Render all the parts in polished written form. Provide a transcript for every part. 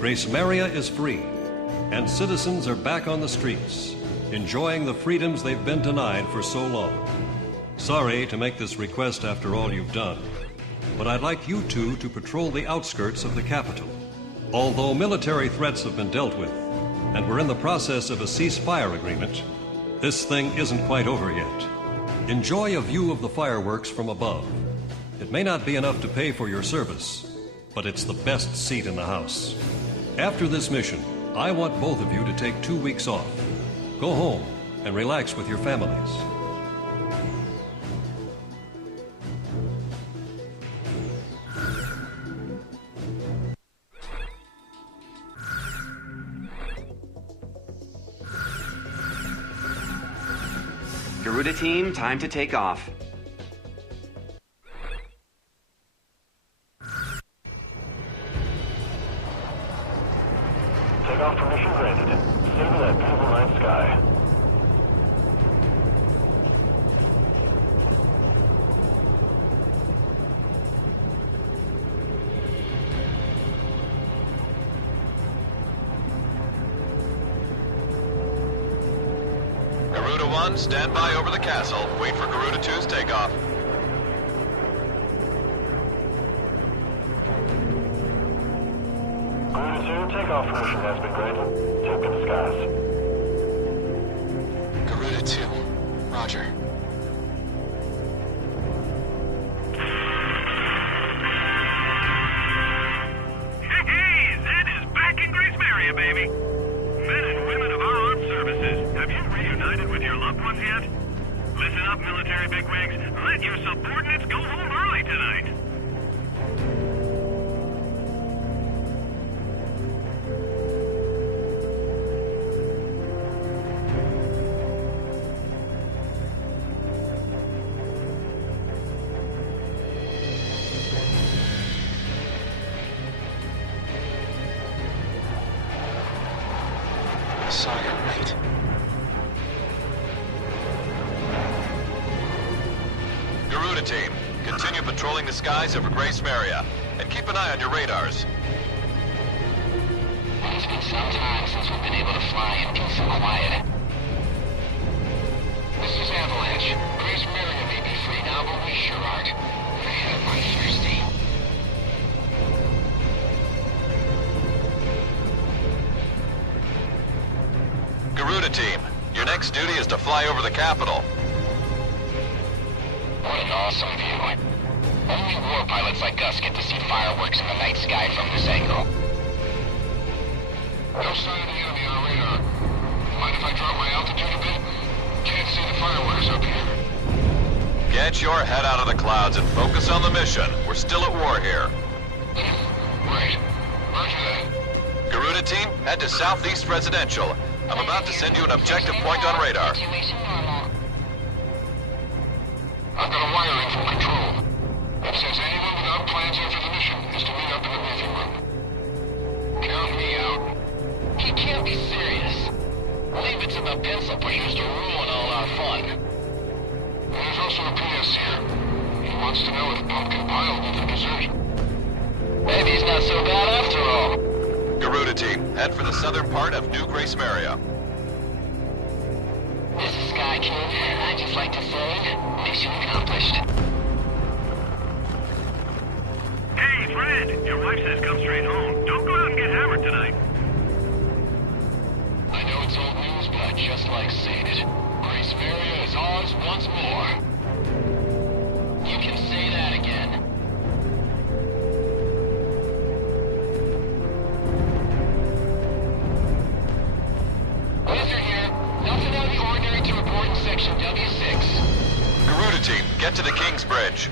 Grace Maria is free, and citizens are back on the streets, enjoying the freedoms they've been denied for so long. Sorry to make this request after all you've done, but I'd like you two to patrol the outskirts of the capital. Although military threats have been dealt with, and we're in the process of a ceasefire agreement, this thing isn't quite over yet. Enjoy a view of the fireworks from above. It may not be enough to pay for your service, but it's the best seat in the house. After this mission, I want both of you to take 2 weeks off. Go home and relax with your families. Garuda team, time to take off. Takeoff permission granted. Savor that beautiful night sky. Garuda 1, stand by over the castle. Wait for Garuda 2's takeoff. Garuda 2, takeoff permission has been granted. Take to the skies. Garuda 2. Roger. Hey, Zed is back in Grace Maria, baby. Men and women of our armed services, have you reunited with your loved ones yet? Listen up, military bigwigs. Let your subordinates go home early tonight. Sawyer, right. Garuda team, continue patrolling the skies over Grace Maria, and keep an eye on your radars. It's been some time since we've been able to fly in peace and quiet. This is Avalanche. Grace Maria may be free now, but we sure aren't. Man, am I thirsty. Garuda team, your next duty is to fly over the capital. What an awesome view. Only war pilots like us get to see fireworks in the night sky from this angle. No sign of the enemy on radar. Mind if I drop my altitude a bit? Can't see the fireworks up here. Get your head out of the clouds and focus on the mission. We're still at war here. Right. Roger that. Garuda team, head to Southeast Residential. I'm about to send you an objective point on radar. Situation normal. I've got a wire in from control. It says anyone without plans after the mission is to meet up in the briefing room. Count me out. He can't be serious. Leave it to the pencil pushers to ruin all our fun. There's also a PS here. He wants to know if Pumpkin Pie will be deserted. Maybe he's not so bad after all. Garuda team, head for the southern part of New Grace Maria. This is Sky Kid. I'd just like to say, mission accomplished. Hey, Fred, your wife says come straight home. Don't go out and get hammered tonight. I know it's old news, but I just like saying it. Grace Maria is ours once more. You can say that again. Wizard here. Nothing out of the ordinary to report in Section W6. Garuda team, get to the King's Bridge.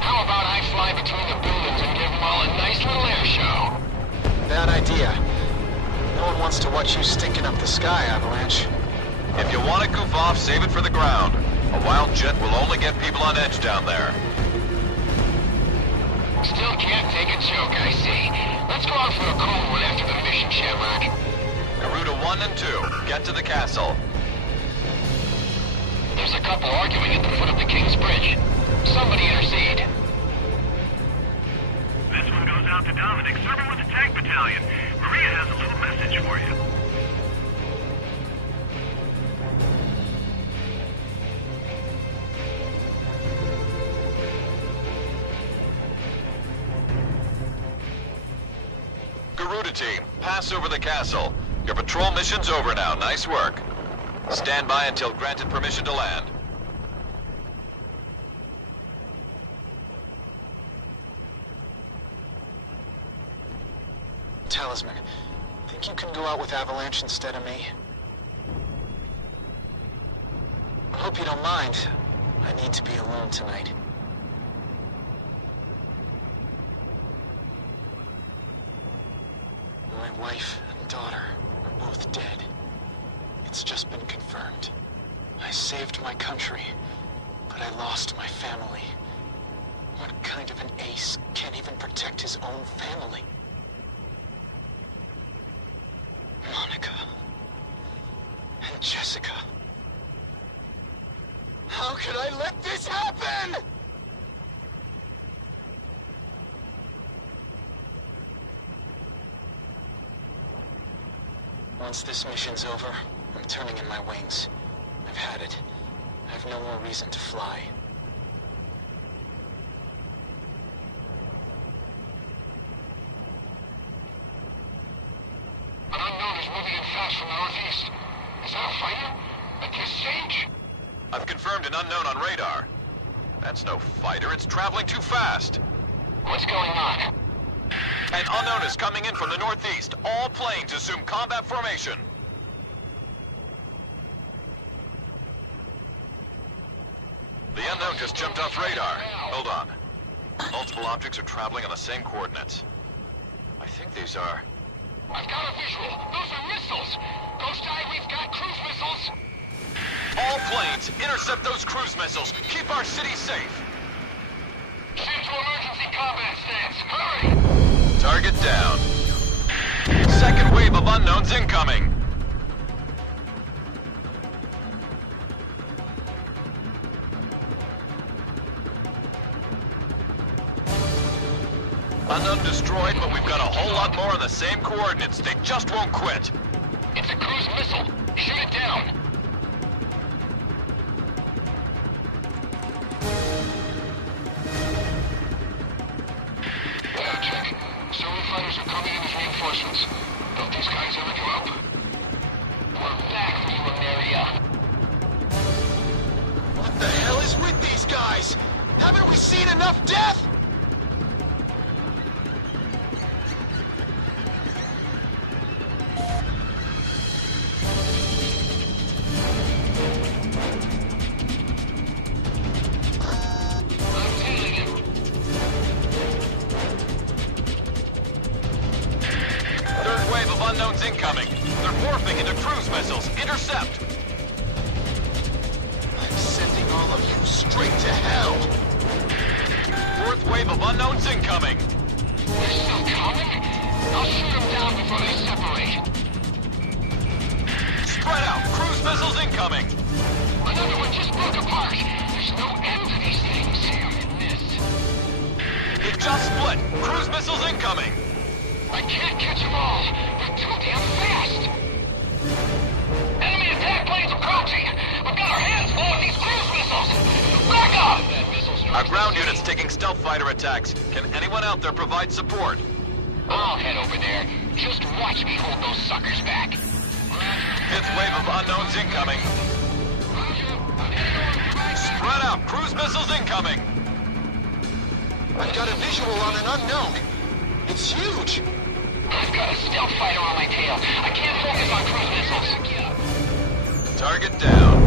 How about I fly between the buildings and give them all a nice little air show? Bad idea. No one wants to watch you stinking up the sky, Avalanche. If you want to goof off, save it for the ground. A wild jet will only get people on edge down there. Still can't take a joke, I see. Let's go out for a cold one after the mission, Shamrock. Garuda 1 and 2, get to the castle. There's a couple arguing at the foot of the King's Bridge. Somebody intercede. This one goes out to to Dominic, serving with the tank battalion. Maria has a little message for you. Garuda team, pass over the castle. Your patrol mission's over now. Nice work. Stand by until granted permission to land. Talisman, think you can go out with Avalanche instead of me? I hope you don't mind. I need to be alone tonight. My wife and daughter are both dead. It's just been confirmed. I saved my country, but I lost my family. What kind of an ace can't even protect his own family? Monica and Jessica. How could I let this happen? Once this mission's over, I'm turning in my wings. I've had it. I have no more reason to fly. An unknown is moving in fast from the northeast. Is that a fighter? At this stage? I've confirmed an unknown on radar. That's no fighter, it's traveling too fast. What's going on? An unknown is coming in from the northeast. All planes assume combat formation. The unknown just jumped off radar. Hold on. Multiple objects are traveling on the same coordinates. I think these are... I've got a visual. Those are missiles. Ghost Eye, we've got cruise missiles. All planes, intercept those cruise missiles. Keep our city safe. Shift to emergency combat stance. Hurry! Target down. Second wave of unknowns incoming. Unknown destroyed, but we've got a whole lot more on the same coordinates. They just won't quit. It's a cruise missile. Shoot it down. Check. Solar fighters are coming in as reinforcements. Don't these guys ever give up? We're back for you, Ameria. What the hell is with these guys? Haven't we seen enough death? I'm tailing him. Third wave of unknowns incoming. They're morphing into cruise missiles. Intercept. I'm sending all of you straight to hell. Fourth wave of unknowns incoming. They're still coming? I'll shoot them down before they separate. Spread out. Cruise missiles incoming. Another one just broke apart. There's no end to these things. Miss. It just split. Cruise missiles incoming. I can't catch them all. They're too damn fast. Enemy attack planes approaching. We've got our hands full with these cruise missiles. Back up! Our ground unit's taking stealth fighter attacks. Can anyone out there provide support? I'll head over there. Just watch me hold those suckers back. Fifth wave of unknowns incoming. Spread out. Cruise missiles incoming. I've got a visual on an unknown. It's huge. I've got a stealth fighter on my tail. I can't focus on cruise missiles. Target down.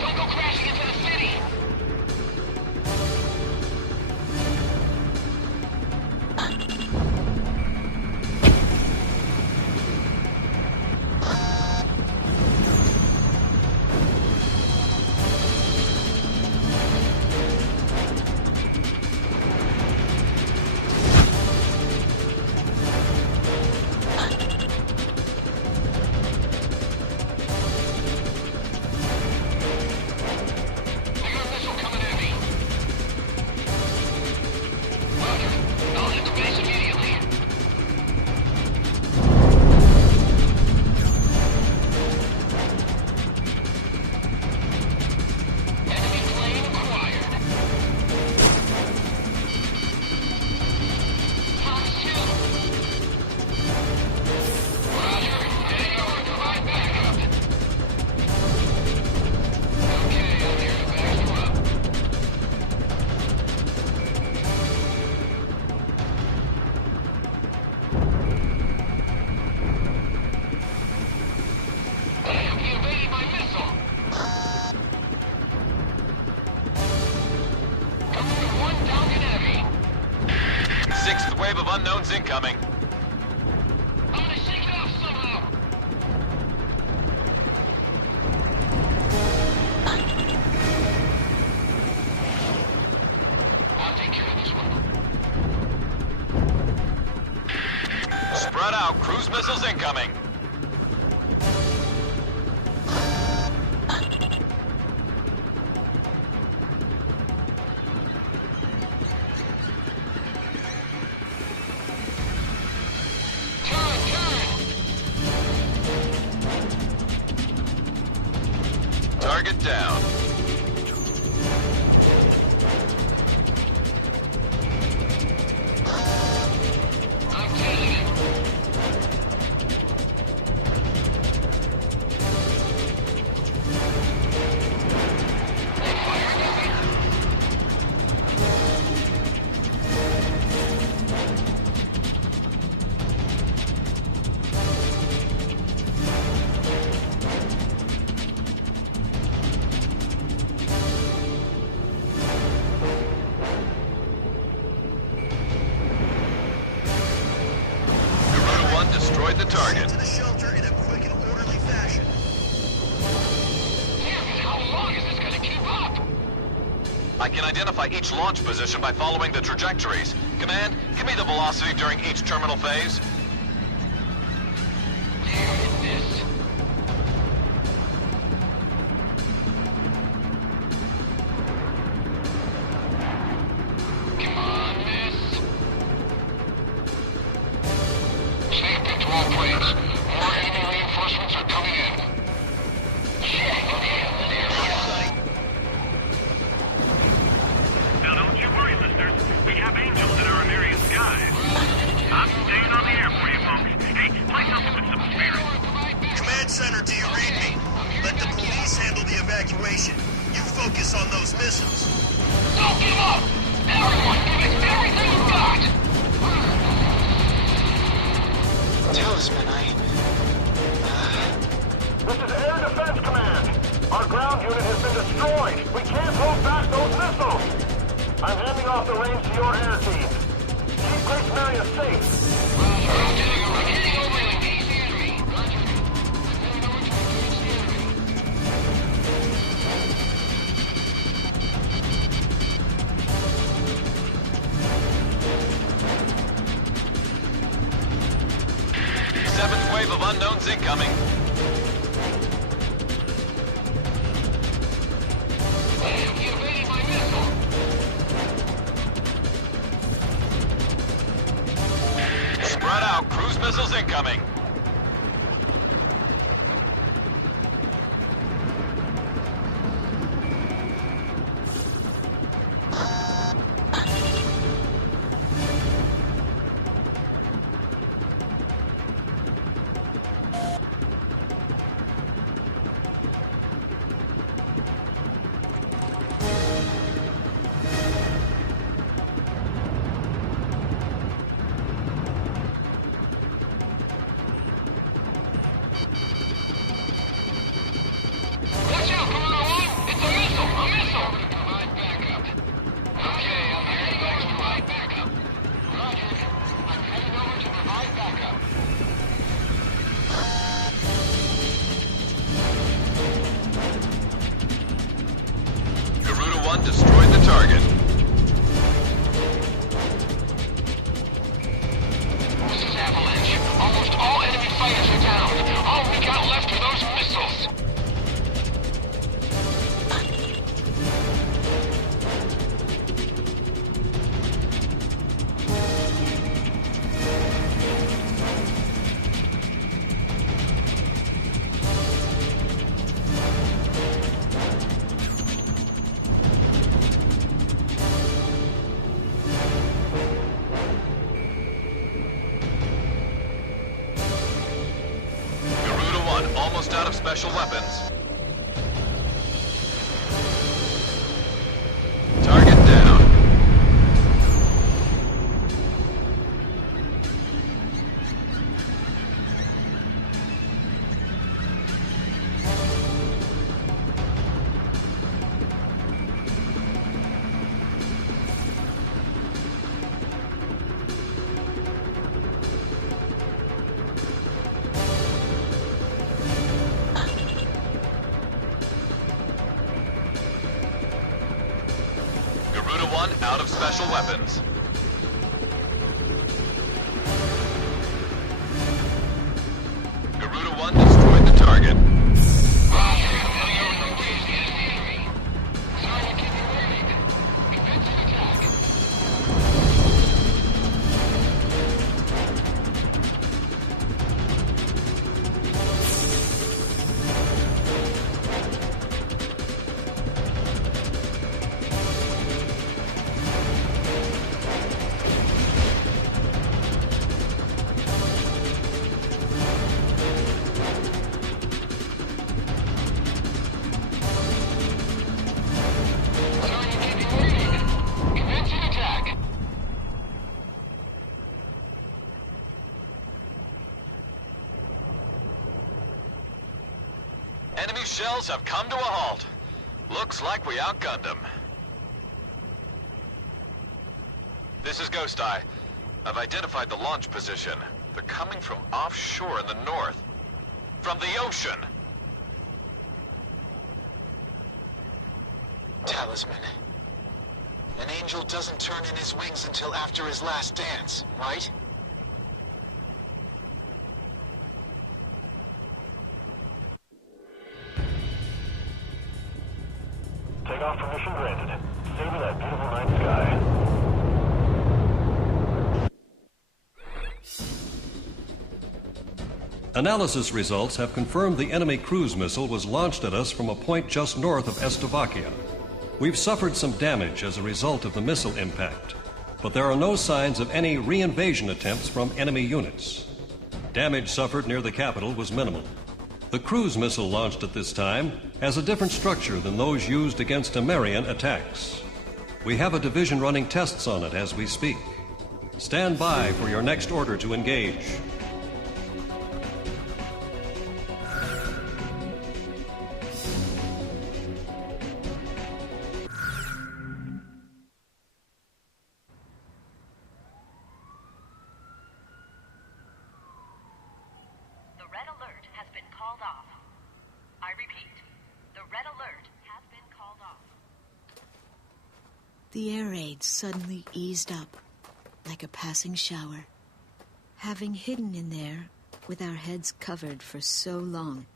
Don't go crashing into the city. wave of unknowns incoming. I'm gonna shake it off somehow. I'll take care of this one. Spread out. Cruise missiles incoming. Target down. I'm tailing it. They firing at me? Garuda 1 destroyed the target. To the shelter in a quick and orderly fashion. Damn it, how long is this gonna keep up? I can identify each launch position by following the trajectories. Command, give me the velocity during each terminal phase. Damn it, this. Come on, miss. Check control planes. More enemy reinforcements are coming in. Shit, okay, they're out of sight. Now don't you worry, listeners. We have angels in our American skies. I'm staying on the air for you, folks. Hey, play something with some spirit. Command center, do you read me? Let the police handle the evacuation. You focus on those missiles. Don't give up! Everyone, give us everything you've got! Talisman, This is Air Defense Command. Our ground unit has been destroyed. We can't hold back those missiles. I'm handing off the reins to your air team. Keep Grace Maria safe. Roger, I'm heading over to engage the enemy. Roger. Heading over to engage the enemy. Seventh wave of unknowns incoming. Damn, he evaded my missile. Spread out. Cruise missiles incoming. Watch out, Commander 1! It's a missile! A missile! Provide backup. Okay, I'm heading over to provide backup. Roger. I'm heading over to provide backup. Garuda 1 destroyed the target. This is Avalanche. Almost all enemy fighters are down. All we got left are those missiles. Garuda 1 almost out of special weapons. Target down. special weapons. Garuda 1 destroyed the target. Enemy shells have come to a halt. Looks like we outgunned them. This is Ghost Eye. I've identified the launch position. They're coming from offshore in the north. From the ocean. Talisman. An angel doesn't turn in his wings until after his last dance, right? Takeoff permission granted. Savor that beautiful night sky. Analysis results have confirmed the enemy cruise missile was launched at us from a point just north of Estovakia. We've suffered some damage as a result of the missile impact, but there are no signs of any re-invasion attempts from enemy units. Damage suffered near the capital was minimal. The cruise missile launched at this time has a different structure than those used against Amerian attacks. We have a division running tests on it as we speak. Stand by for your next order to engage. The red alert has been called off. I repeat, the red alert has been called off. The air raid suddenly eased up, like a passing shower. Having hidden in there, with our heads covered for so long,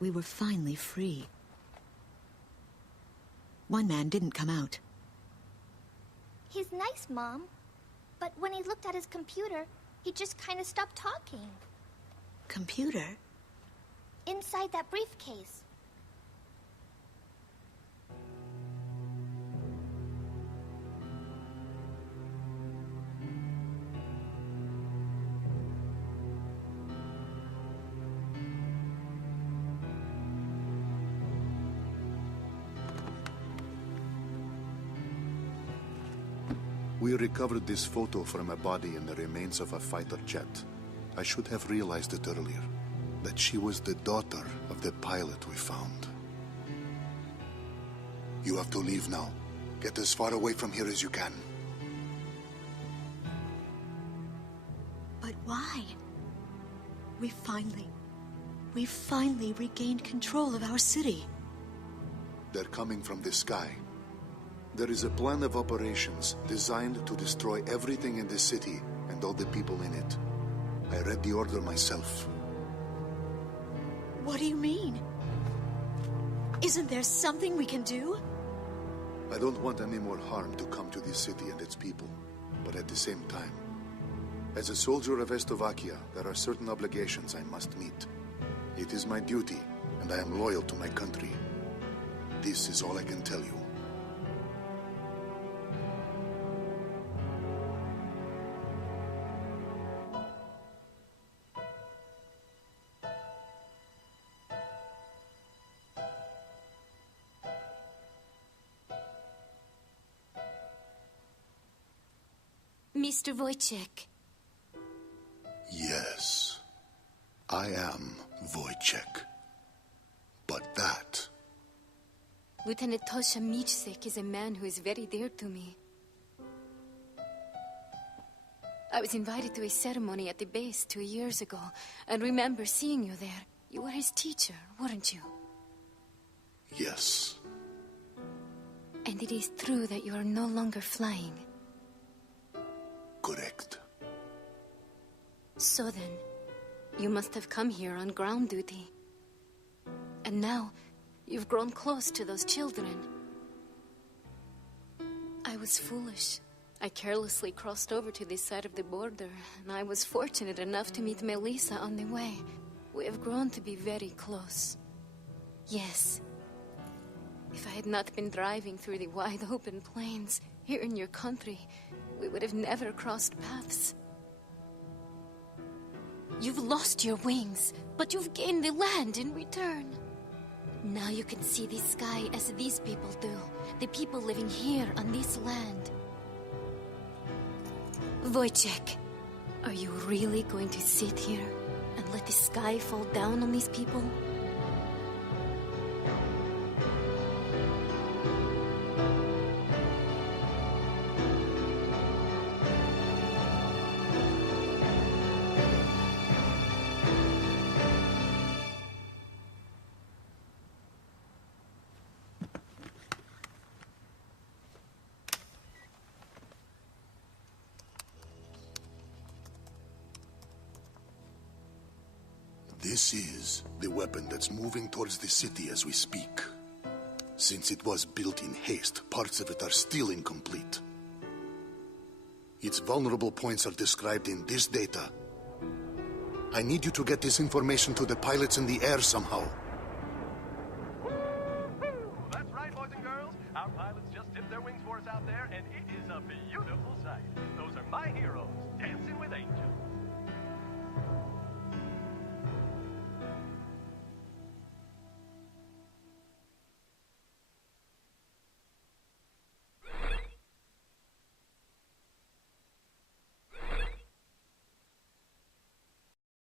we were finally free. One man didn't come out. He's nice, Mom. But when he looked at his computer, he just kind of stopped talking. Computer? Inside that briefcase. We recovered this photo from a body in the remains of a fighter jet. I should have realized it earlier, that she was the daughter of the pilot we found. You have to leave now. Get as far away from here as you can. But why? We finally regained control of our city. They're coming from the sky. There is a plan of operations designed to destroy everything in the city and all the people in it. I read the order myself. What do you mean? Isn't there something we can do? I don't want any more harm to come to this city and its people, but at the same time, as a soldier of Estovakia, there are certain obligations I must meet. It is my duty, and I am loyal to my country. This is all I can tell you. Mr. Wojciech. Yes, I am Wojciech. But that... Lieutenant Tosha Michsek is a man who is very dear to me. I was invited to a ceremony at the base 2 years ago, and remember seeing you there. You were his teacher, weren't you? Yes. And it is true that you are no longer flying. correct. So then, you must have come here on ground duty. And now, you've grown close to those children. I was foolish. I carelessly crossed over to this side of the border, and I was fortunate enough to meet Melissa on the way. We have grown to be very close. Yes. If I had not been driving through the wide open plains here in your country, we would have never crossed paths. You've lost your wings, but you've gained the land in return. Now you can see the sky as these people do, the people living here on this land. Wojciech, are you really going to sit here and let the sky fall down on these people? This is the weapon that's moving towards the city as we speak. Since it was built in haste, parts of it are still incomplete. Its vulnerable points are described in this data. I need you to get this information to the pilots in the air somehow. That's right, boys and girls. Our pilots just dipped their wings for us out there, and it is a beautiful sight.